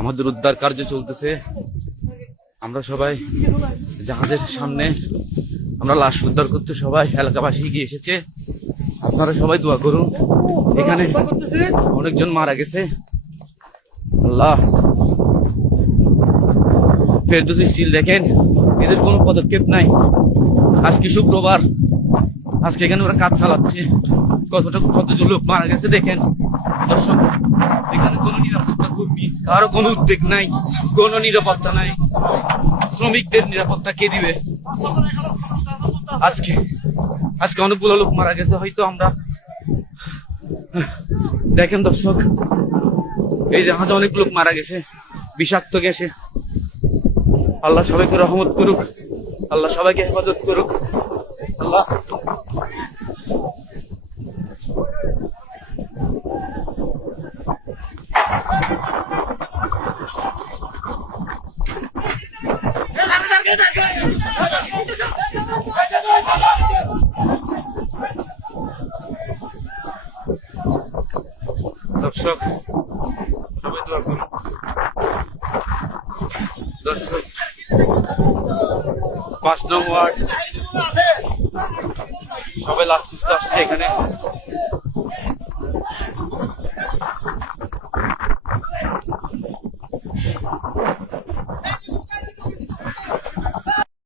আমাদের উদ্ধার কার্য চলতেছে। আমরা সবাই জাহাজের সামনে আমরা লাশ উদ্ধার করতে সবাই এলাকাবাসী গিয়ে এসেছে। আপনারা সবাই দোয়া করুন। এখানে অনেকজন মারা গেছে। আল্লাহ, ফেরদৌসী স্টিল দেখেন, এদের কোনো পদক্ষেপ নাই। আজকে শুক্রবার, আজকে এখানে ওরা কাজ চালাচ্ছে। কতজন লোক মারা গেছে দেখেন দর্শক। এখানে কোনো নিরাপত্তা কর্মী, কারো কোনো উদ্বেগ নাই, কোনো নিরাপত্তা নাই। শ্রমিকদের নিরাপত্তা কে দিবে? আজকে অনেকগুলো লোক মারা গেছে। হয়তো আমরা দেখেন দর্শক, এই জাহাজে অনেক লোক মারা গেছে বিষাক্ত গ্যাসে। আল্লাহ সবাইকে রহমত করুক, আল্লাহ সবাইকে হেফাজত করুক। আল্লাহ দর্শক সবাই দোয়া করুন। দর্শক 5 নং ওয়ার্ড সবাই লাশ খুঁজতে আসছে এখানে।